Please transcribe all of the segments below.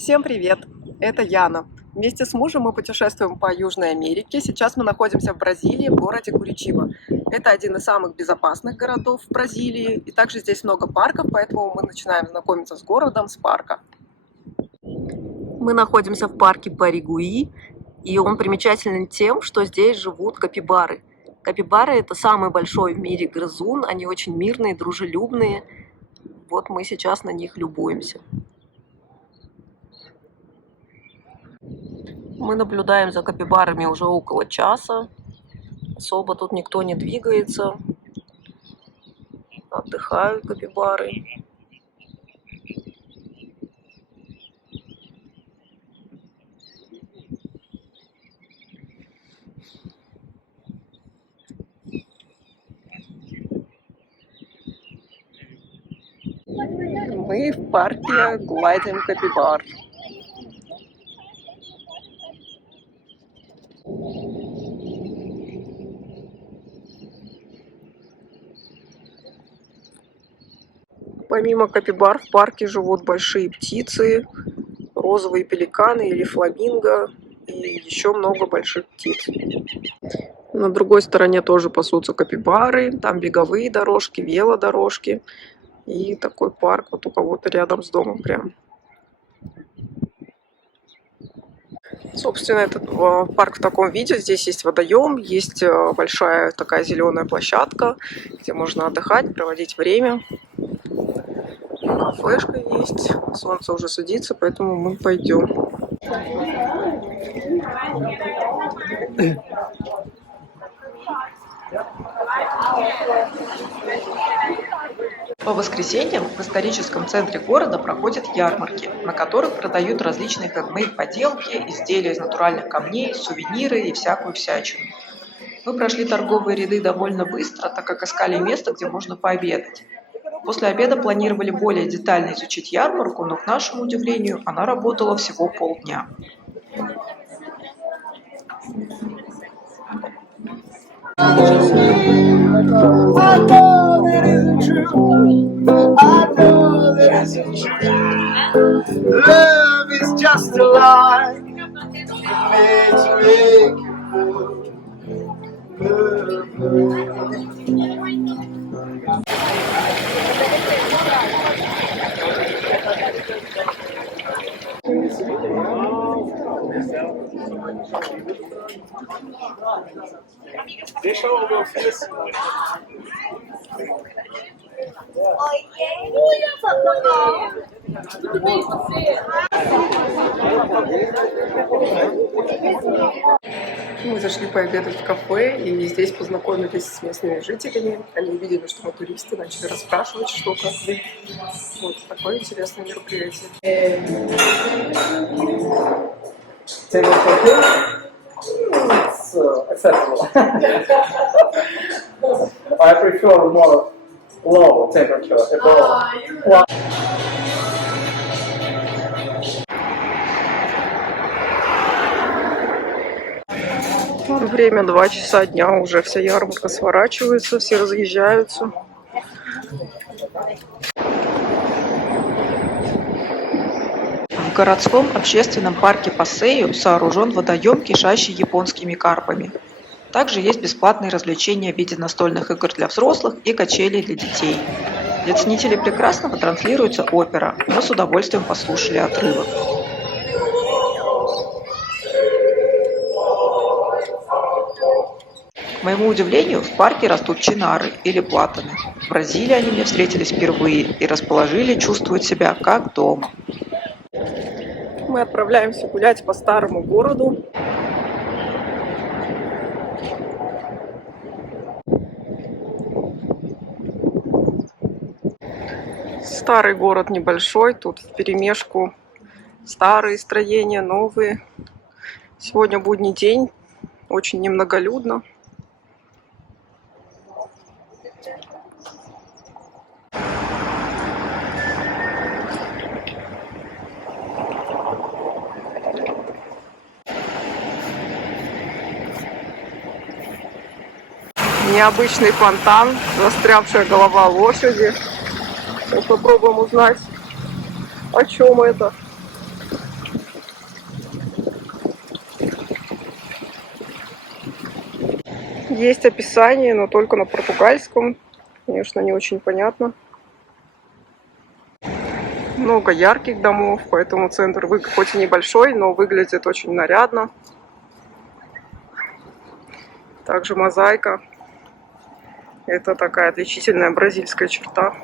Всем привет! Это Яна. Вместе с мужем мы путешествуем по Южной Америке. Сейчас мы находимся в Бразилии, в городе Куритиба. Это один из самых безопасных городов в Бразилии. И также здесь много парков, поэтому мы начинаем знакомиться с городом с парка. Мы находимся в парке Баригуи, и он примечателен тем, что здесь живут капибары. Капибары – это самый большой в мире грызун, они очень мирные, дружелюбные. Вот мы сейчас на них любуемся. Мы наблюдаем за капибарами уже около часа. Особо тут никто не двигается. Отдыхают капибары. Мы в парке гладим капибар. Помимо капибар в парке живут большие птицы, розовые пеликаны или фламинго и еще много больших птиц. На другой стороне тоже пасутся капибары, там беговые дорожки, велодорожки и такой парк вот у кого-то рядом с домом прям. Собственно, этот парк в таком виде. Здесь есть водоем, есть большая такая зеленая площадка, где можно отдыхать, проводить время. Кафешка есть. Солнце уже садится, поэтому мы пойдем. По воскресеньям в историческом центре города проходят ярмарки, на которых продают различные хендмейд-поделки, изделия из натуральных камней, сувениры и всякую всячину. Мы прошли торговые ряды довольно быстро, так как искали место, где можно пообедать. После обеда планировали более детально изучить ярмарку, но, к нашему удивлению, она работала всего полдня. Deixa o meu filho assim. Tudo bem você? Мы зашли пообедать в кафе, и здесь познакомились с местными жителями. Они увидели, что мы туристы, начали расспрашивать, что как бы. Вот такое интересное мероприятие. It's acceptable. I prefer more low temperature. Время 2 часа дня, уже вся ярмарка сворачивается, все разъезжаются. В городском общественном парке Пассею сооружен водоем, кишащий японскими карпами. Также есть бесплатные развлечения в виде настольных игр для взрослых и качелей для детей. Для ценителей прекрасного транслируется опера, мы с удовольствием послушали отрывок. К моему удивлению, в парке растут чинары или платаны. В Бразилии они мне встретились впервые и расположили чувствовать себя как дома. Мы отправляемся гулять по старому городу. Старый город небольшой, тут вперемешку старые строения, новые. Сегодня будний день, очень немноголюдно. Необычный фонтан, застрявшая голова лошади. Сейчас попробуем узнать, о чем это. Есть описание, но только на португальском. Конечно, не очень понятно. Много ярких домов, поэтому центр хоть и небольшой, но выглядит очень нарядно. Также мозаика. Это такая отличительная бразильская черта.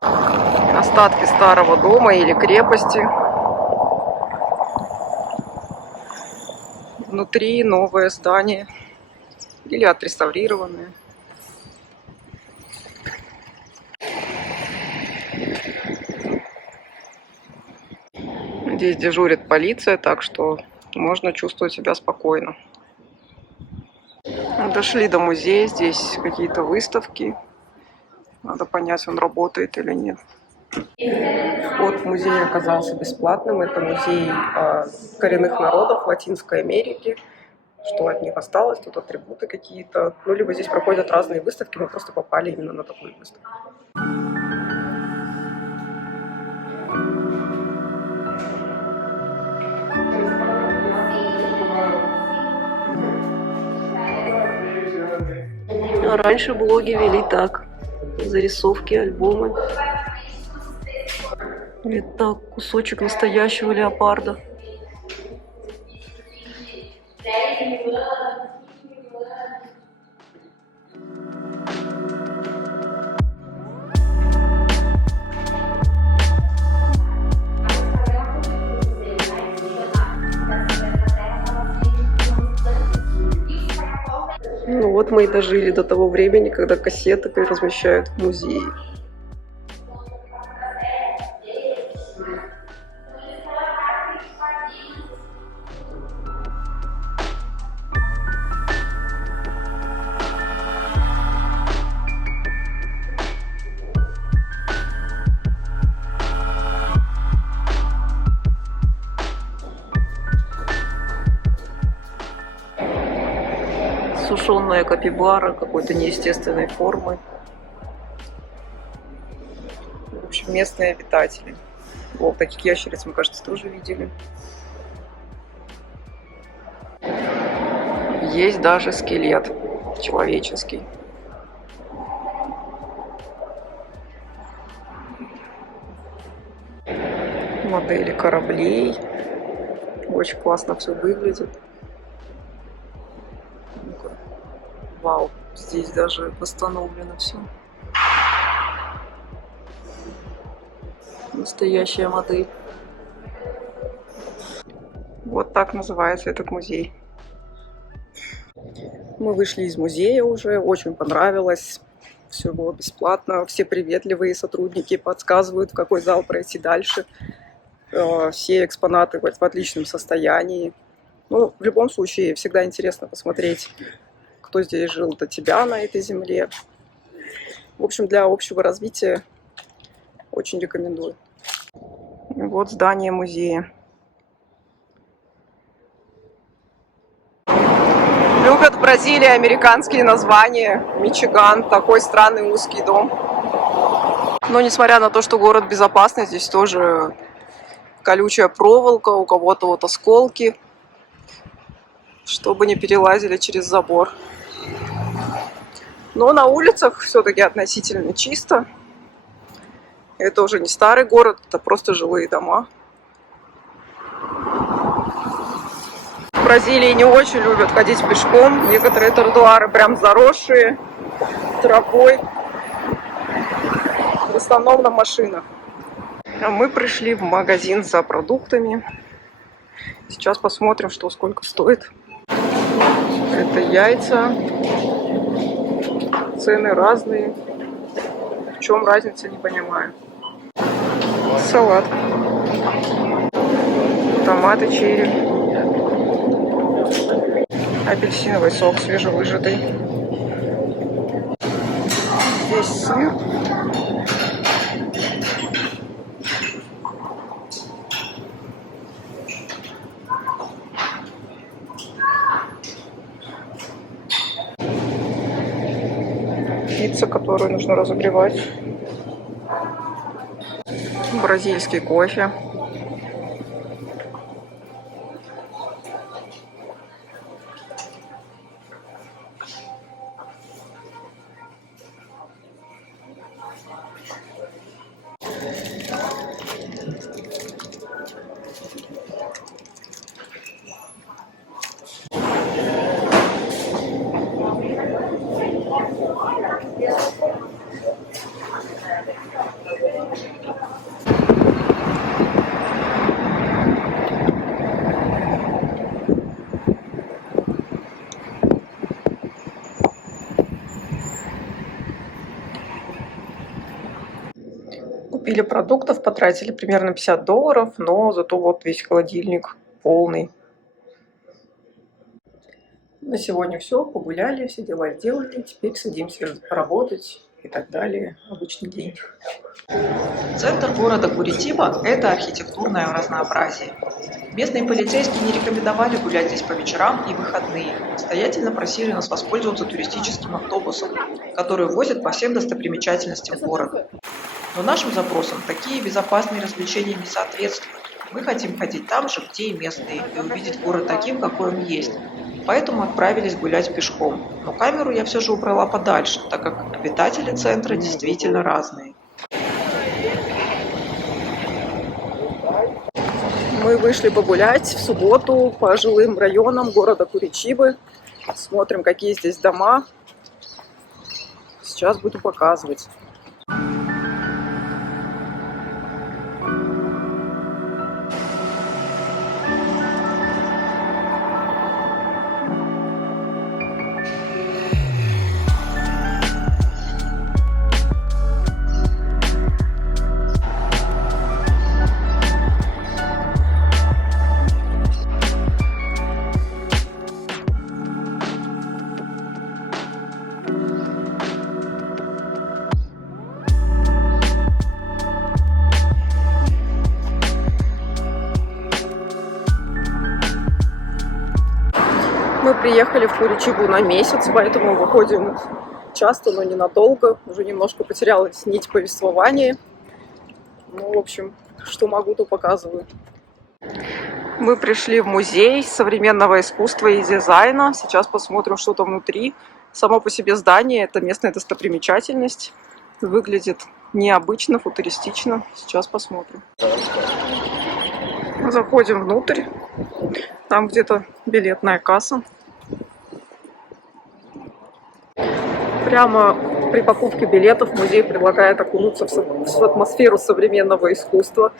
Остатки старого дома или крепости. Внутри новое здание. Или отреставрированное. Здесь дежурит полиция, так что можно чувствовать себя спокойно. Дошли до музея. Здесь какие-то выставки. Надо понять, он работает или нет. Вход в музей оказался бесплатным. Это музей коренных народов Латинской Америки. Что от них осталось, тут атрибуты какие-то. Ну, либо здесь проходят разные выставки, мы просто попали именно на такую выставку. Раньше блоги вели так. Зарисовки, альбомы. Это кусочек настоящего леопарда. Ну вот мы и дожили до того времени, когда кассеты размещают в музее. Сушеная капибара какой-то неестественной формы. В общем, местные обитатели. Вот таких ящериц, мне кажется, тоже видели. Есть даже скелет человеческий. Модели кораблей. Очень классно все выглядит. Вау, здесь даже восстановлено все. Настоящая модель. Вот так называется этот музей. Мы вышли из музея уже, очень понравилось. Все было бесплатно, все приветливые сотрудники подсказывают, в какой зал пройти дальше. Все экспонаты в отличном состоянии. Ну, в любом случае, всегда интересно посмотреть, кто здесь жил до тебя на этой земле. В общем, для общего развития очень рекомендую. И вот здание музея. Любят в Бразилии американские названия. Мичиган, такой странный узкий дом. Но несмотря на то, что город безопасный, здесь тоже колючая проволока, у кого-то вот осколки, чтобы не перелазили через забор. Но на улицах все-таки относительно чисто. Это уже не старый город, это просто жилые дома. В Бразилии не очень любят ходить пешком. Некоторые тротуары прям заросшие травой. В основном на машинах. А мы пришли в магазин за продуктами. Сейчас посмотрим, что сколько стоит. Это яйца. Цены разные. В чем разница, не понимаю. Салат. Томаты черри. Апельсиновый сок свежевыжатый. Здесь сыр. Пицца, которую нужно разогревать. Бразильский кофе. Купили продуктов, потратили примерно $50, но зато вот весь холодильник полный. На сегодня все, погуляли, все дела сделали, теперь садимся работать и так далее. Обычный день. Центр города Куритиба – это архитектурное разнообразие. Местные полицейские не рекомендовали гулять здесь по вечерам и выходные. Настоятельно просили нас воспользоваться туристическим автобусом, который возит по всем достопримечательностям города. Но нашим запросам такие безопасные развлечения не соответствуют. Мы хотим ходить там же, где и местные, и увидеть город таким, какой он есть. Поэтому отправились гулять пешком. Но камеру я все же убрала подальше, так как обитатели центра действительно разные. Мы вышли погулять в субботу по жилым районам города Куричибы. Смотрим, какие здесь дома. Сейчас буду показывать. Мы приехали в Куричибу на месяц, поэтому выходим часто, но ненадолго. Уже немножко потерялась нить повествования. Ну, в общем, что могу, то показываю. Мы пришли в музей современного искусства и дизайна. Сейчас посмотрим, что там внутри. Само по себе здание – это местная достопримечательность. Выглядит необычно, футуристично. Сейчас посмотрим. Заходим внутрь. Там где-то билетная касса. Прямо при покупке билетов музей предлагает окунуться в атмосферу современного искусства.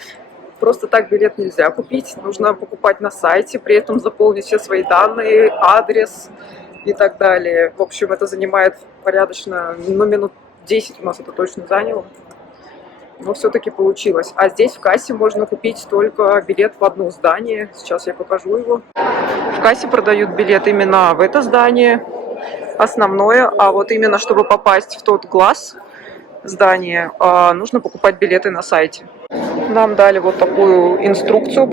Просто так билет нельзя купить, нужно покупать на сайте, при этом заполнить все свои данные, адрес и так далее. В общем, это занимает порядочно, минут 10 у нас это точно заняло. Но все-таки получилось. А здесь в кассе можно купить только билет в одно здание. Сейчас я покажу его. В кассе продают билет именно в это здание, основное. А вот именно чтобы попасть в тот глаз здания, нужно покупать билеты на сайте. Нам дали вот такую инструкцию,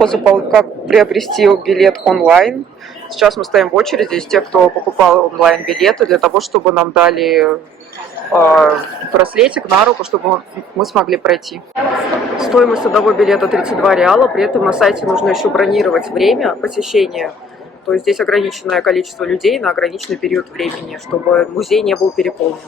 как приобрести билет онлайн. Сейчас мы стоим в очереди из тех, кто покупал онлайн билеты, для того, чтобы нам дали браслетик на руку, чтобы мы смогли пройти. Стоимость одного билета 32 реала, при этом на сайте нужно еще бронировать время посещения. То есть здесь ограниченное количество людей на ограниченный период времени, чтобы музей не был переполнен.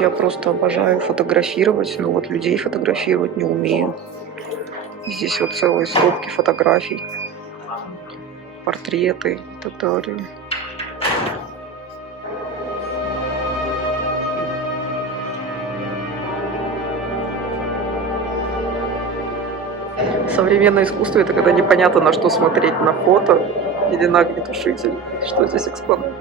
Я просто обожаю фотографировать, но вот людей фотографировать не умею. Здесь вот целые стопки фотографий, портреты и так далее. Современное искусство — это когда непонятно, на что смотреть, на фото или на огнетушитель. Что здесь экспонат?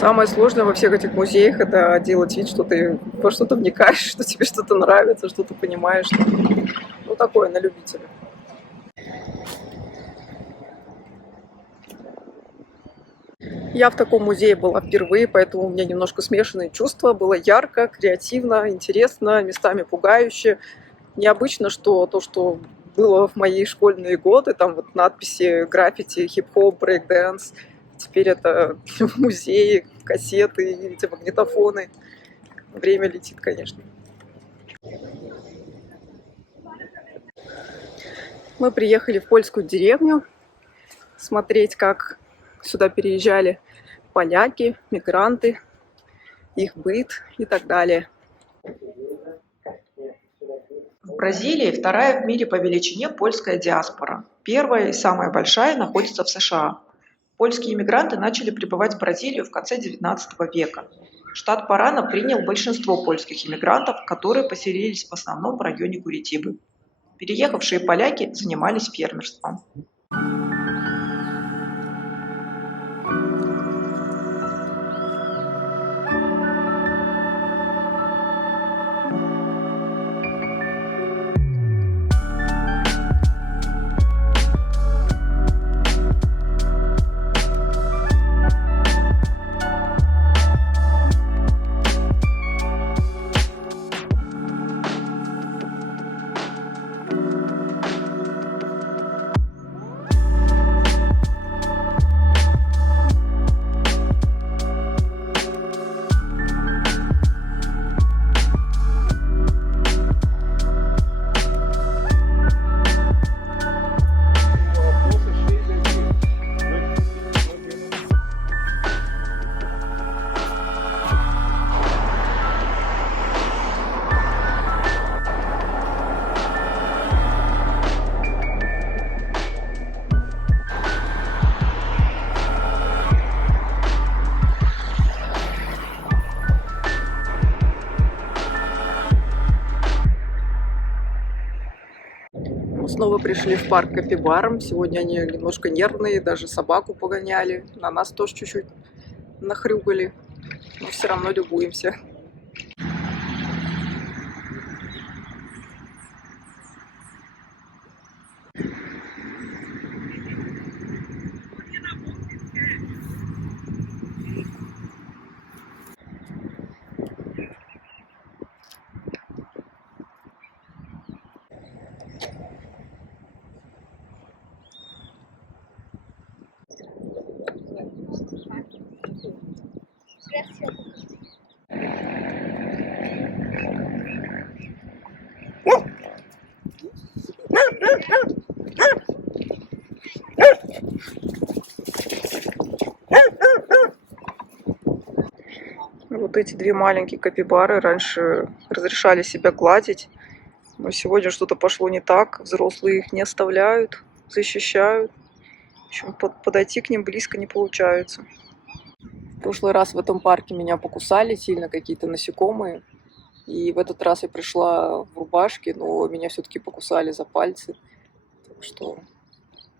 Самое сложное во всех этих музеях — это делать вид, что ты во что-то вникаешь, что тебе что-то нравится, что ты понимаешь. Ну, такое, на любителя. Я в таком музее была впервые, поэтому у меня немножко смешанные чувства. Было ярко, креативно, интересно, местами пугающе. Необычно, что то, что было в мои школьные годы, там вот надписи, граффити, хип-хоп, брейк-дэнс, теперь это музеи, кассеты, эти магнитофоны. Время летит, конечно. Мы приехали в польскую деревню смотреть, как сюда переезжали поляки, мигранты, их быт и так далее. В Бразилии вторая в мире по величине польская диаспора. Первая и самая большая находится в США. Польские иммигранты начали прибывать в Бразилию в конце XIX века. Штат Парана принял большинство польских иммигрантов, которые поселились в основном в районе Куритибы. Переехавшие поляки занимались фермерством. Снова пришли в парк капибарам. Сегодня они немножко нервные, даже собаку погоняли. На нас тоже чуть-чуть нахрюгали, но все равно любуемся. Вот эти две маленькие капибары раньше разрешали себя гладить, но сегодня что-то пошло не так. Взрослые их не оставляют, защищают. В общем, подойти к ним близко не получается. В прошлый раз в этом парке меня покусали сильно какие-то насекомые. И в этот раз я пришла в рубашке, но меня все-таки покусали за пальцы. Так что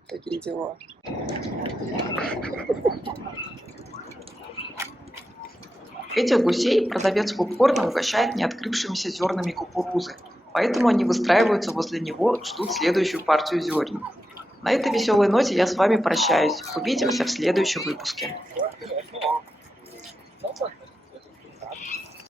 такие дела. Этих гусей продавец попкорна угощает неоткрывшимися зернами кукурузы, поэтому они выстраиваются возле него, ждут следующую партию зерен. На этой веселой ноте я с вами прощаюсь. Увидимся в следующем выпуске.